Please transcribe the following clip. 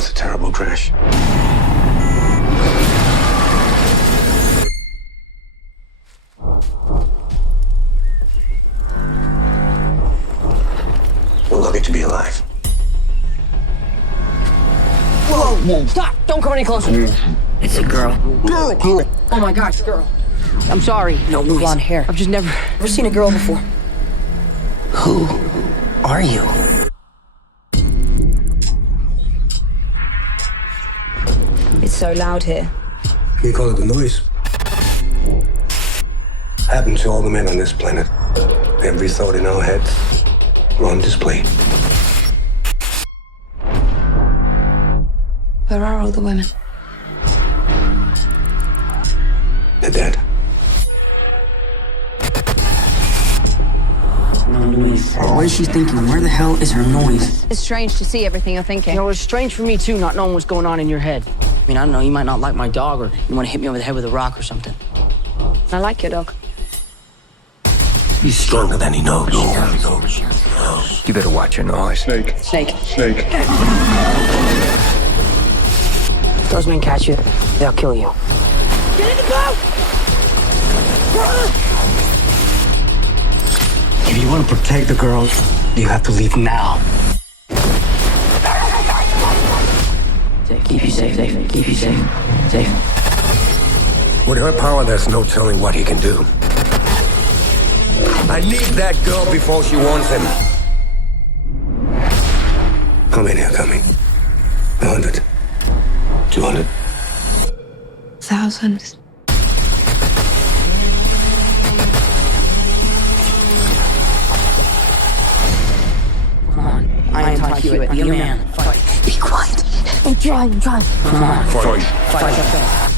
was a terrible crash. We're lucky to be alive. Whoa! Stop! Don't come any closer. It's a girl. Girl! Oh my God, it's a girl. I'm sorry. No noise. Blonde hair. I've just never seen a girl before. Who are you? It's so loud here. We call it the noise. Happened to all the men on this planet. Every thought in our heads were on display. Where are all the women? They're dead. No noise. What is she thinking? Where the hell is her noise? It's strange to see everything you're thinking. You know, it's strange for me too, not knowing what's going on in your head. I mean, I don't know, you might not like my dog, or you want to hit me over the head with a rock or something. I like your dog. He's stronger than he knows. You better watch your noise. Snake. Snake. If those men catch you, they'll kill you. Get in the boat! If you want to protect the girl, you have to leave now. Keep you safe, keep you safe. With her power, there's no telling what he can do. I need that girl before she wants him. How many are coming? 100? 200? Thousands. Come on. I am Todd Hewitt. Be a man. Fight. Be quiet. I'm trying. Come on. Fight. Fight.